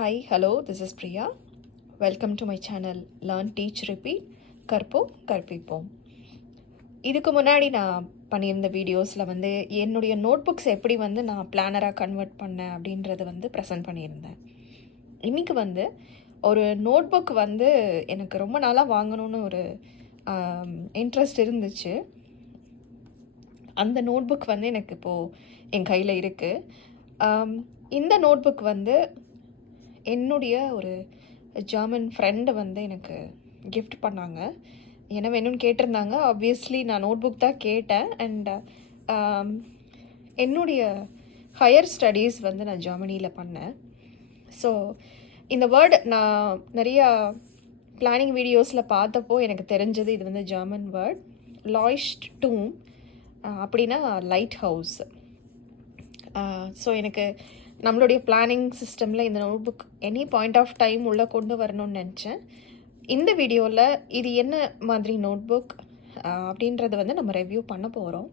Hi, hello, this is Priya. Welcome to my channel Learn, Teach, Repeat கற்போம் கற்பிப்போம். இதுக்கு முன்னாடி நான் பண்ணியிருந்த வீடியோஸில் என்னுடைய நோட் புக்ஸ் எப்படி நான் பிளானராக கன்வெர்ட் பண்ணேன் அப்படின்றத ப்ரெசென்ட் பண்ணியிருந்தேன். இன்றைக்கி ஒரு நோட் புக் எனக்கு ரொம்ப நாளாக வாங்கணும்னு ஒரு இன்ட்ரெஸ்ட் இருந்துச்சு. அந்த நோட் புக் எனக்கு இப்போது என் கையில் இருக்குது. இந்த நோட் புக் என்னுடைய ஒரு ஜெர்மன் ஃப்ரெண்டு எனக்கு கிஃப்ட் பண்ணாங்க. என்ன வேணும்னு கேட்டிருந்தாங்க. ஆப்வியஸ்லி நான் நோட் புக் தான் கேட்டேன். அண்ட் என்னுடைய ஹையர் ஸ்டடீஸ் நான் ஜெர்மனியில் பண்ணேன். ஸோ இந்த வேர்டு நான் நிறையா பிளானிங் வீடியோஸில் பார்த்தப்போ எனக்கு தெரிஞ்சது இது ஜெர்மன் வேர்ட் லாய்ஸ்ட்டும் அப்படின்னா லைட் ஹவுஸ். ஸோ எனக்கு நம்மளுடைய பிளானிங் சிஸ்டமில் இந்த notebook any point of time உள்ளே கொண்டு வரணும்னு நினச்சேன். இந்த வீடியோவில் இது என்ன மாதிரி நோட் புக் அப்படின்றத நம்ம ரிவ்யூ பண்ண போகிறோம்.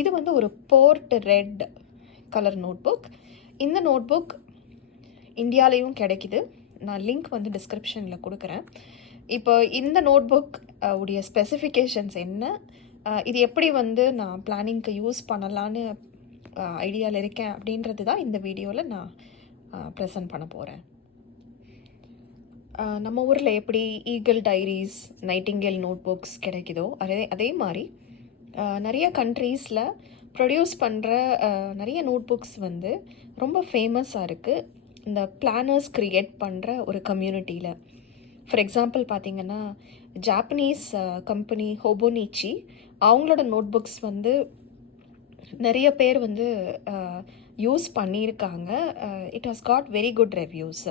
இது ஒரு port red colour notebook. இந்த நோட் புக் இந்தியாலேயும் கிடைக்கிது. நான் லிங்க் டிஸ்கிரிப்ஷனில் கொடுக்குறேன். இப்போ இந்த நோட் புக் உடைய ஸ்பெசிஃபிகேஷன்ஸ் என்ன, இது எப்படி நான் பிளானிங்க்கு யூஸ் பண்ணலான்னு ஐடியாவில் இருக்கேன் அப்படின்றது தான் இந்த வீடியோவில் நான் ப்ரெசென்ட் பண்ண போகிறேன். நம்ம ஊரில் எப்படி Eagle diaries, Nightingale notebooks கிடைக்குதோ அதே மாதிரி நிறைய கண்ட்ரீஸில் ப்ரொடியூஸ் பண்ணுற நிறைய நோட் புக்ஸ் ரொம்ப ஃபேமஸாக இருக்குது இந்த பிளானர்ஸ் க்ரியேட் பண்ணுற ஒரு கம்யூனிட்டியில். ஃபார் எக்ஸாம்பிள் பார்த்திங்கன்னா ஜாப்பனீஸ் கம்பெனி ஹோபோனிச்சி, அவங்களோட நோட் புக்ஸ் நிறைய பேர் யூஸ் பண்ணியிருக்காங்க. It has got very good reviews.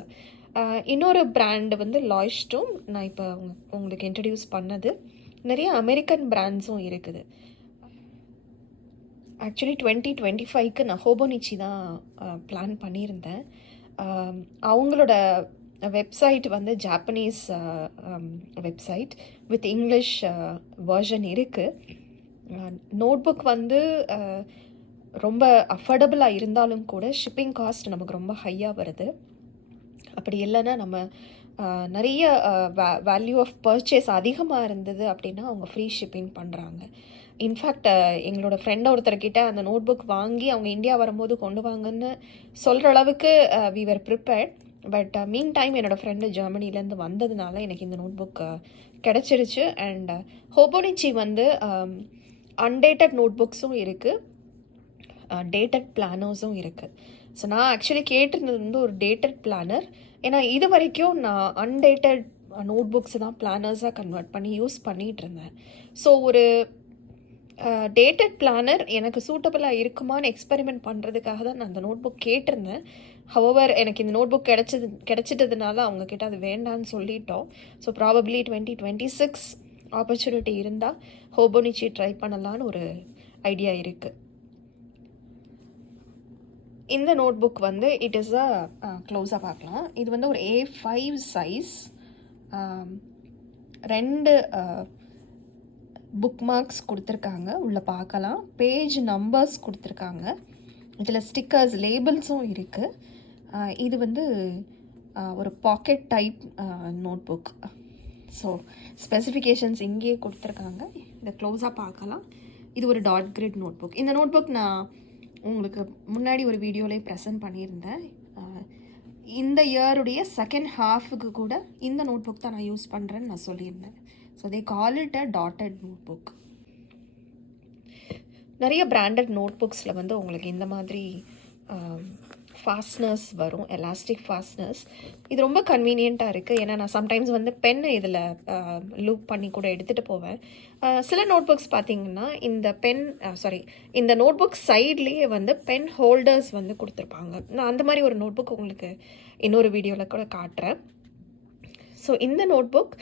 இன்னொரு பிராண்டு லாய்ஸ்ட்டும் நான் இப்போ உங்களுக்கு இன்ட்ரடியூஸ் பண்ணது. நிறைய அமெரிக்கன் பிராண்ட்ஸும் இருக்குது. ஆக்சுவலி 2025க்கு நான் ஹோபோனிச்சி தான் பிளான் பண்ணியிருந்தேன். அவங்களோட website Japanese website with English version இருக்குது. நோட் புக் ரொம்ப அஃபோர்டபுளாக இருந்தாலும் கூட ஷிப்பிங் காஸ்ட் நமக்கு ரொம்ப ஹையாக வருது. அப்படி இல்லைன்னா நம்ம நிறைய வேல்யூ ஆஃப் பர்ச்சேஸ் அதிகமாக இருந்தது அப்படின்னா அவங்க ஃப்ரீ ஷிப்பிங் பண்ணுறாங்க. இன்ஃபேக்ட் எங்களோட ஃப்ரெண்ட் ஒருத்தர்கிட்ட அந்த நோட் புக் வாங்கி அவங்க இந்தியா வரும்போது கொண்டு வாங்கன்னு சொல்கிற அளவுக்கு we were prepared. But meantime என்னோடய ஃப்ரெண்டு ஜெர்மனிலேருந்து வந்ததுனால எனக்கு இந்த நோட் புக் கிடச்சிருச்சு. அண்ட் ஹோபோனிச்சி அன்டேட்டட் நோட் புக்ஸும் இருக்குது, டேட்டட் பிளானர்ஸும் இருக்குது. ஸோ நான் ஆக்சுவலி கேட்டிருந்தது ஒரு டேட்டட் பிளானர். ஏன்னா இது வரைக்கும் நான் அன்டேட்டட் நோட் புக்ஸ் தான் பிளானர்ஸாக கன்வெர்ட் பண்ணி யூஸ் பண்ணிகிட்டு இருந்தேன். ஸோ ஒரு டேட்டட் பிளானர் எனக்கு சூட்டபுளாக இருக்குமான்னு எக்ஸ்பெரிமெண்ட் பண்ணுறதுக்காக தான் நான் அந்த நோட் புக் கேட்டிருந்தேன். ஹவவர் எனக்கு இந்த நோட் புக் கிடச்சிட்டதுனால அவங்கக்கிட்ட அது வேண்டான்னு சொல்லிட்டோம். ஸோ ப்ராபப்ளி 2026 ஆப்பர்ச்சுனிட்டி இருந்தால் ஹோபோனிச்சி ட்ரை பண்ணலான்னு ஒரு ஐடியா இருக்குது. இந்த நோட் புக் இட் இஸ் க்ளோஸாக பார்க்கலாம். இது ஒரு A5 சைஸ். 2 புக் மார்க்ஸ் கொடுத்துருக்காங்க, உள்ளே பார்க்கலாம். பேஜ் நம்பர்ஸ் கொடுத்துருக்காங்க. இதில் ஸ்டிக்கர்ஸ், லேபிள்ஸும் இருக்குது. இது ஒரு pocket type notebook. So specifications இங்கேயே கொடுத்துருக்காங்க, இதை க்ளோஸாக பார்க்கலாம். இது ஒரு டாட் கிரிட் நோட் புக். இந்த நோட் புக் நான் உங்களுக்கு முன்னாடி ஒரு வீடியோலேயே ப்ரெசென்ட் பண்ணியிருந்தேன். இந்த இயருடைய செகண்ட் ஹாஃபுக்கு கூட இந்த நோட் புக் தான் நான் யூஸ் பண்ணுறேன்னு நான் சொல்லியிருந்தேன். So they call it a dotted notebook. நிறைய பிராண்டட் நோட் புக்ஸில் உங்களுக்கு இந்த மாதிரி ஃபாஸ்ட்னர்ஸ் வரும், எலாஸ்டிக் ஃபாஸ்ட்னர்ஸ். இது ரொம்ப கன்வீனியண்ட்டாக இருக்குது. ஏன்னா நான் சம்டைம்ஸ் பென்னை இதில் லூப் பண்ணி கூட எடுத்துகிட்டு போவேன். சில நோட் புக்ஸ் பார்த்திங்கன்னா இந்த நோட் புக் சைட்லேயே பென் ஹோல்டர்ஸ் கொடுத்துருப்பாங்க. நான் அந்த மாதிரி ஒரு நோட் புக் உங்களுக்கு இன்னொரு வீடியோவில் கூட காட்டுறேன். ஸோ இந்த நோட் புக்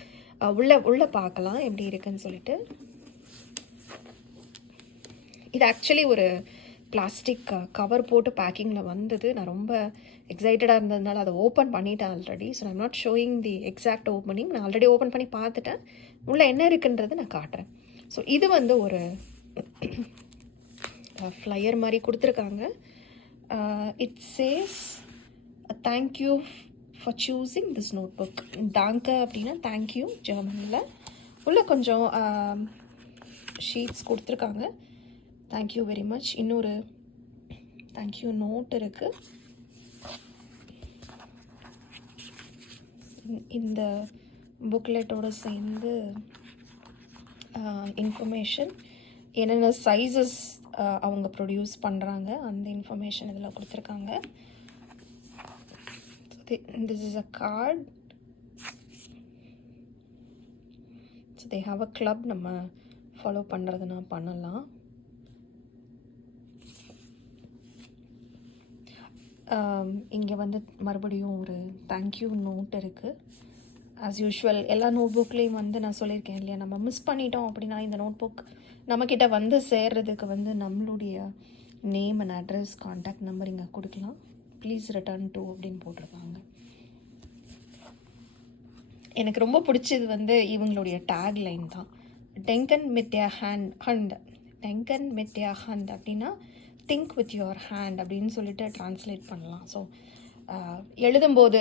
உள்ளே பார்க்கலாம் எப்படி இருக்குன்னு சொல்லிட்டு. இது ஆக்சுவலி ஒரு பிளாஸ்டிக் கவர் போட்டு பேக்கிங்கில் வந்தது. நான் ரொம்ப எக்ஸைட்டடாக இருந்ததுனால அதை ஓப்பன் பண்ணிட்டேன் already. So I'm not showing the exact opening. நான் ஆல்ரெடி ஓப்பன் பண்ணி பார்த்துட்டேன். உள்ளே என்ன இருக்குன்றது நான் காட்டுறேன். ஸோ இது ஒரு ஃப்ளையர் மாதிரி கொடுத்துருக்காங்க. It says thank you for choosing this notebook. டாங்க அப்படின்னா தேங்க்யூ ஜெர்மனியில். உள்ள கொஞ்சம் ஷீட்ஸ் கொடுத்துருக்காங்க. Thank you very much. இன்னொரு தேங்க்யூ நோட் இருக்குது. இந்த புக்லெட்டோடு சேர்ந்து இன்ஃபர்மேஷன், என்னென்ன சைஸஸ் அவங்க ப்ரொடியூஸ் பண்ணுறாங்க அந்த இன்ஃபர்மேஷன் இதில் கொடுத்துருக்காங்க. This is a card. So they have a club. நம்ம ஃபாலோ பண்ணுறதுனா பண்ணலாம். இங்கே வந்து மறுபடியும் ஒரு தேங்க்யூ நோட் இருக்குது. ஆஸ் யூஷுவல் எல்லா நோட் புக்லேயும் வந்து நான் சொல்லியிருக்கேன் இல்லையா, நம்ம மிஸ் பண்ணிட்டோம் அப்படின்னா இந்த நோட் புக் நம்மக்கிட்ட வந்து சேர்றதுக்கு வந்து நம்மளுடைய name and address, contact number இங்கே கொடுக்கலாம். ப்ளீஸ் ரிட்டர்ன் டு அப்படின்னு போட்டிருக்காங்க. எனக்கு ரொம்ப பிடிச்சது வந்து இவங்களுடைய டேக் லைன் தான். டெங்கன் வித் யர் ஹண்ட். டெங்கன் வித் யர் ஹண்ட் அப்படின்னா திங்க் வித் யுவர் ஹேண்ட் அப்படின்னு சொல்லிட்டு ட்ரான்ஸ்லேட் பண்ணலாம். ஸோ எழுதும்போது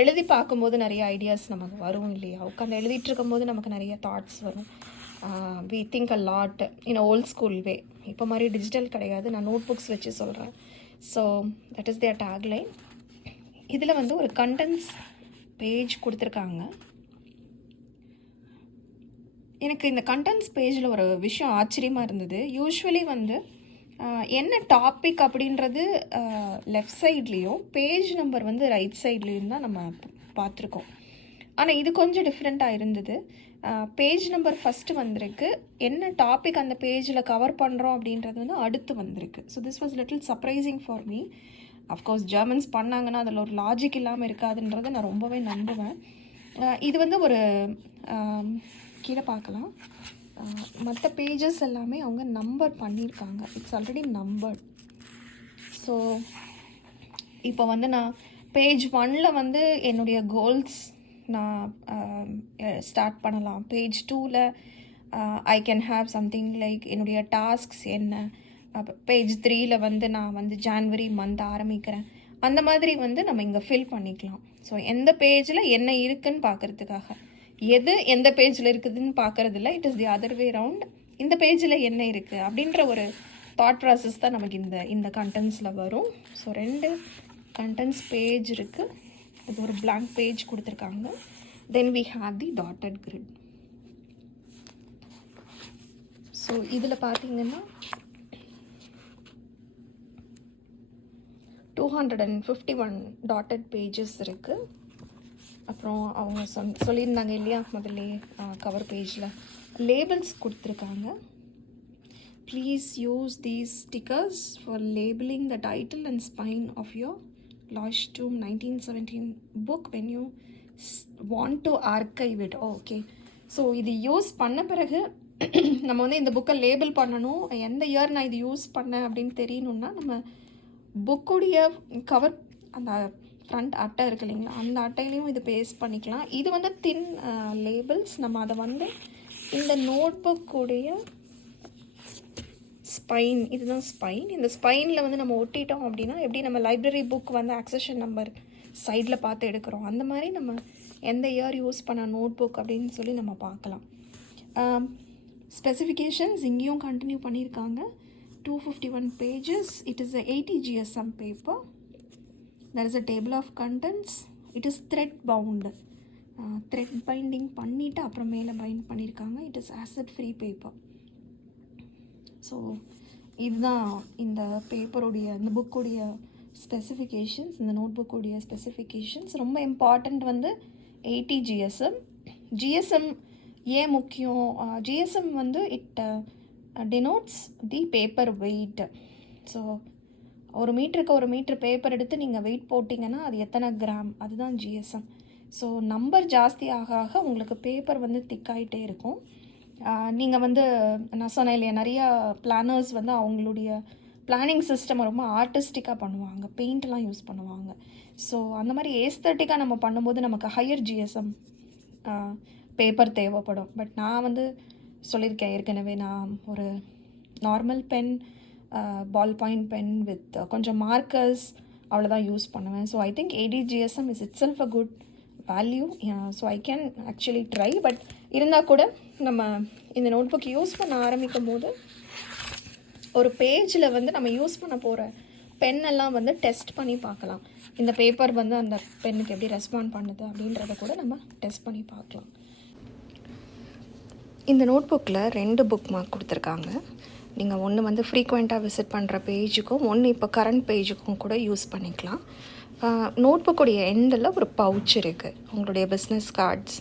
எழுதி பார்க்கும்போது நிறைய ஐடியாஸ் நமக்கு வரும் இல்லையா, உட்காந்து எழுதிட்டு இருக்கும்போது நமக்கு நிறைய தாட்ஸ் வரும். We think a lot in old school way. இப்போ மாதிரி டிஜிட்டல் கிடையாது, நான் நோட் புக்ஸ் வச்சு சொல்கிறேன். So that is their tag line. இதில் வந்து ஒரு கண்டென்ட்ஸ் பேஜ் கொடுத்துருக்காங்க. எனக்கு இந்த கண்டென்ட்ஸ் பேஜில் ஒரு விஷயம் ஆச்சரியமாக இருந்தது. யூஸ்வலி வந்து என்ன டாபிக் அப்படின்றது லெஃப்ட் சைட்லேயும் பேஜ் நம்பர் வந்து ரைட் சைட்லேயும் தான் நம்ம பார்த்துருக்கோம். ஆனால் இது கொஞ்சம் டிஃப்ரெண்ட்டாக இருந்தது. பேஜ் நம்பர் ஃபஸ்ட்டு வந்திருக்கு, என்ன டாபிக் அந்த பேஜில் கவர் பண்ணுறோம் அப்படின்றது வந்து அடுத்து வந்திருக்கு. So this was little surprising for me. Of course Germans பண்ணாங்கன்னா அதில் ஒரு லாஜிக் இல்லாமல் இருக்காதுன்றதை நான் ரொம்பவே நம்புவேன். இது வந்து ஒரு கீழே பார்க்கலாம், மற்ற பேஜஸ் எல்லாமே அவங்க நம்பர் பண்ணியிருக்காங்க. It's already numbered. ஸோ இப்போ வந்து நான் பேஜ் 1 வந்து என்னுடைய கோல்ஸ் நான் ஸ்டார்ட் பண்ணலாம். Page 2 I can have something like என்னுடைய டாஸ்க்ஸ் என்ன. பேஜ் 3 வந்து நான் வந்து ஜான்வரி மந்த் ஆரம்பிக்கிறேன். அந்த மாதிரி வந்து நம்ம இங்கே ஃபில் பண்ணிக்கலாம். ஸோ எந்த பேஜில் என்ன இருக்குதுன்னு பார்க்குறதுக்காக, எது எந்த பேஜில் இருக்குதுன்னு பார்க்குறதில்ல, it is the other way round. இந்த பேஜில் என்ன இருக்குது அப்படின்ற ஒரு தாட் ப்ராசஸ் தான் நமக்கு இந்த கண்டென்ட்ஸில் வரும். ஸோ 2 கண்டென்ட்ஸ் பேஜ் இருக்குது. இது ஒரு blank பேஜ் கொடுத்துருக்காங்க. Then we have the dotted grid. So இதில் பார்த்தீங்கன்னா 251 டாட்டட் பேஜஸ் இருக்குது. அப்புறம் அவங்க சொல்லியிருந்தாங்க இல்லையா முதல்ல கவர் பேஜில் லேபிள்ஸ் கொடுத்துருக்காங்க. Please use these stickers for labelling the title and spine of your Leuchtturm 1917 book when you want to archive it. Okay, so இது யூஸ் பண்ண பிறகு நம்ம வந்து இந்த புக்கை லேபிள் பண்ணணும். எந்த இயர் நான் இது யூஸ் பண்ணேன் அப்படின்னு தெரியணுன்னா நம்ம புக்குடைய கவர் அந்த ஃப்ரண்ட் அட்டை இருக்குது இல்லைங்களா, அந்த அட்டையிலையும் இது பேஸ்ட் பண்ணிக்கலாம். இது வந்து தின் லேபிள்ஸ். நம்ம அதை வந்து இந்த நோட் புக்குடைய ஸ்பைன், இதுதான் ஸ்பைன். இந்த ஸ்பைனில் வந்து நம்ம ஒட்டிட்டோம் அப்படின்னா எப்படி நம்ம லைப்ரரி புக் வந்து ஆக்சஷன் நம்பர் சைடில் பார்த்து எடுக்கிறோம், அந்த மாதிரி நம்ம எந்த இயர் யூஸ் பண்ண நோட் புக் அப்படின்னு சொல்லி நம்ம பார்க்கலாம். ஸ்பெசிஃபிகேஷன்ஸ் இங்கேயும் கண்டினியூ பண்ணியிருக்காங்க. 251 pages. It is a 80 GSM paper. There is a table of contents. It is thread bound. Thread binding பண்ணிவிட்டு அப்புறம் மேலே பைண்ட் பண்ணியிருக்காங்க. It is acid free paper. So இதுதான் இந்த பேப்பருடைய, இந்த புக்குடைய ஸ்பெசிஃபிகேஷன்ஸ், இந்த நோட் புக்குடைய ஸ்பெசிஃபிகேஷன்ஸ். ரொம்ப இம்பார்ட்டண்ட் வந்து 80 GSM. GSM ஏன் முக்கியம்? GSM வந்து it denotes the paper wait. So ஒரு மீட்டருக்கு ஒரு மீட்டர் பேப்பர் எடுத்து நீங்கள் வெயிட் போட்டிங்கன்னா அது எத்தனை கிராம், அதுதான் GSM. ஸோ நம்பர் ஜாஸ்தி ஆக ஆக உங்களுக்கு பேப்பர் வந்து திக்காயிட்டே இருக்கும். நீங்கள் வந்து நான் சொன்னேன் இல்லையா, நிறையா பிளானர்ஸ் வந்து அவங்களுடைய பிளானிங் சிஸ்டம் ரொம்ப ஆர்டிஸ்டிக்காக பண்ணுவாங்க, பெயிண்ட்லாம் யூஸ் பண்ணுவாங்க. ஸோ அந்த மாதிரி ஏஸ்தட்டிக்காக நம்ம பண்ணும்போது நமக்கு ஹையர் GSM பேப்பர் தேவைப்படும். பட் நான் வந்து சொல்லியிருக்கேன் ஏற்கனவே, நான் ஒரு normal pen, ballpoint pen with கொஞ்சம் மார்க்கர்ஸ், அவ்வளோதான் யூஸ் பண்ணுவேன். So I think ADGSM is it self a good value. So I can actually try. But இருந்தால் கூட நம்ம இந்த நோட் புக் யூஸ் பண்ண ஆரம்பிக்கும் போது ஒரு பேஜில் வந்து நம்ம யூஸ் பண்ண போகிற பென்னெல்லாம் வந்து டெஸ்ட் பண்ணி பார்க்கலாம். இந்த பேப்பர் வந்து அந்த பென்னுக்கு எப்படி ரெஸ்பாண்ட் பண்ணுது அப்படின்றத கூட நம்ம டெஸ்ட் பண்ணி பார்க்கலாம். இந்த நோட் புக்கில் 2 புக் மார்க் கொடுத்துருக்காங்க. நீங்கள் ஒன்று வந்து ஃப்ரீக்வெண்ட்டாக விசிட் பண்ணுற பேஜுக்கும் ஒன்று இப்போ கரண்ட் பேஜுக்கும் கூட யூஸ் பண்ணிக்கலாம். நோட் புக்குடைய எண்டில் ஒரு பவுச் இருக்குது. உங்களுடைய பிஸ்னஸ் கார்ட்ஸ்,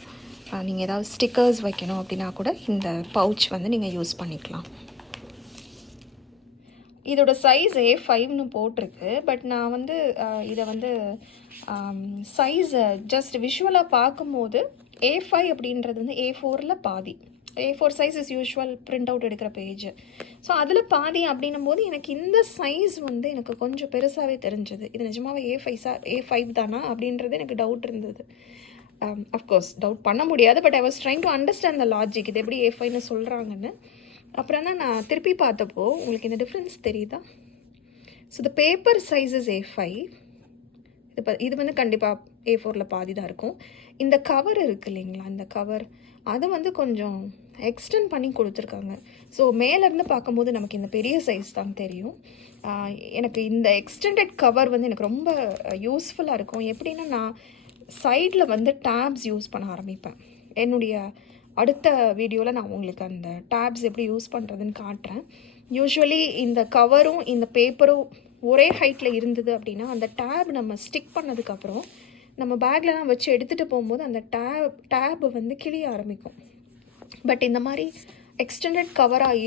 நீங்கள் ஏதாவது ஸ்டிக்கர்ஸ் வைக்கணும் அப்படின்னா கூட இந்த பவுச் வந்து நீங்கள் யூஸ் பண்ணிக்கலாம். இதோட சைஸ் A5ன்னு போட்டிருக்கு. பட் நான் வந்து இதை வந்து சைஸை ஜஸ்ட் விஷுவலாக பார்க்கும்போது A5 அப்படின்றது வந்து A4ல் பாதி. A4 size is usual print out எடுக்கிற பேஜ். ஸோ அதில் பாதி அப்படின்னும் போது எனக்கு இந்த சைஸ் வந்து எனக்கு கொஞ்சம் பெருசாகவே தெரிஞ்சது. இது நிஜமாவே A5 தானா அப்படின்றது எனக்கு டவுட் இருந்தது. அஃப்கோர்ஸ் டவுட் பண்ண முடியாது. But I was trying to understand the logic, இது எப்படி A5ன்னு சொல்கிறாங்கன்னு. அப்புறம் தான் நான் திருப்பி பார்த்தப்போ உங்களுக்கு இந்த டிஃப்ரென்ஸ் தெரியுதா? So the paper size is A5. இது வந்து கண்டிப்பாக A4ல் பாதி தான் இருக்கும். இந்த கவர் இருக்குது இல்லைங்களா, இந்த கவர் அது வந்து கொஞ்சம் எக்ஸ்டெண்ட் பண்ணி கொடுத்துருக்காங்க. ஸோ மேலேருந்து பார்க்கும்போது நமக்கு இந்த பெரிய சைஸ் தான் தெரியும். எனக்கு இந்த எக்ஸ்டெண்டட் கவர் வந்து எனக்கு ரொம்ப யூஸ்ஃபுல்லாக இருக்கும். எப்படின்னா நான் சைடில் வந்து டேப்ஸ் யூஸ் பண்ண ஆரம்பிப்பேன். என்னுடைய அடுத்த வீடியோவில் நான் உங்களுக்கு அந்த டேப்ஸ் எப்படி யூஸ் பண்ணுறதுன்னு காட்டுறேன். யூஸ்வலி இந்த கவரும் இந்த பேப்பரும் ஒரே ஹைட்டில் இருந்தது அப்படின்னா அந்த டேப் நம்ம ஸ்டிக் பண்ணதுக்கப்புறம் நம்ம பேக்லலாம் வச்சு எடுத்துகிட்டு போகும்போது அந்த டேப் வந்து கிழிய ஆரம்பிக்கும். பட் இந்த மாதிரி எக்ஸ்டெண்டட் கவராக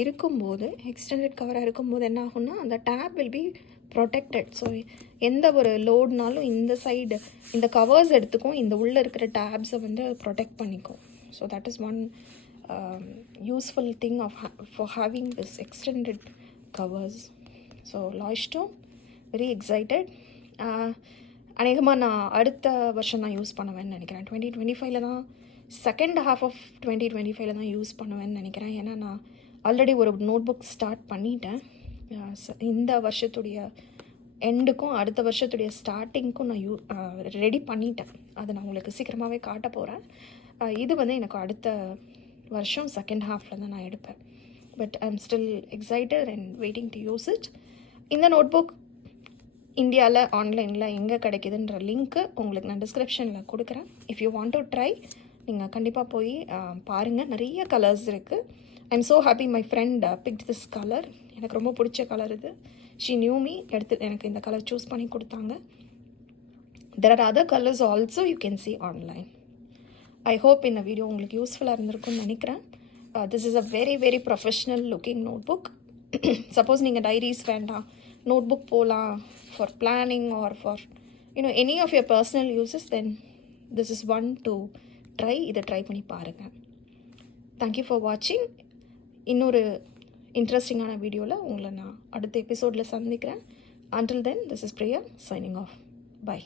இருக்கும்போது என்ன ஆகும்னா அந்த tape will be protected. So எந்த ஒரு லோட்னாலும் இந்த சைடு இந்த கவர்ஸ் எடுத்துக்கும், இந்த உள்ளே இருக்கிற டேப்ஸை வந்து ப்ரொடெக்ட் பண்ணிக்கும். So that is one useful thing for having this extended covers. So Leuchtturm, very excited. அநேகமாக நான் அடுத்த வருஷம் தான் யூஸ் பண்ணுவேன்னு நினைக்கிறேன். 2025 தான், செகண்ட் ஹாஃப் ஆஃப் 2025 தான் யூஸ் பண்ணுவேன்னு நினைக்கிறேன். ஏன்னா நான் ஆல்ரெடி ஒரு நோட் புக் ஸ்டார்ட் பண்ணிட்டேன். இந்த வருஷத்துடைய எண்டுக்கும் அடுத்த வருஷத்துடைய ஸ்டார்டிங்க்கும் நான் ரெடி பண்ணிட்டேன். அதை நான் உங்களுக்கு சீக்கிரமாகவே காட்ட போகிறேன். இது வந்து எனக்கு அடுத்த வருஷம் செகண்ட் ஹாஃபில் தான் நான் எடுப்பேன். But I am still excited and waiting to use it. இந்த நோட் புக் இந்தியாவில் ஆன்லைனில் எங்கே கிடைக்குதுன்ற லிங்க்கு உங்களுக்கு நான் டிஸ்கிரிப்ஷனில் கொடுக்குறேன். If you want to try, நீங்கள் கண்டிப்பாக போய் பாருங்கள். நிறைய கலர்ஸ் இருக்குது. I am so happy my friend picked this colour. எனக்கு ரொம்ப பிடிச்ச கலர் இது. ஷீ நியூ மீ, எடுத்து எனக்கு இந்த கலர் சூஸ் பண்ணி கொடுத்தாங்க. There are other colours also you can see online. I hope இந்த வீடியோ உங்களுக்கு யூஸ்ஃபுல்லாக இருந்திருக்கும்னு நினைக்கிறேன். This is a very very professional looking notebook. Suppose நீங்கள் டைரிஸ் வேண்டாம், நோட் புக் போகலாம் for planning or for any of your personal uses, then this is one to try. இதை try பண்ணி பாருங்கள். தேங்க்யூ ஃபார் வாட்சிங். இன்னொரு இன்ட்ரெஸ்டிங்கான வீடியோவில் உங்களை நான் அடுத்த எபிசோடில் சந்திக்கிறேன். Until then, this is Priya signing off. Bye.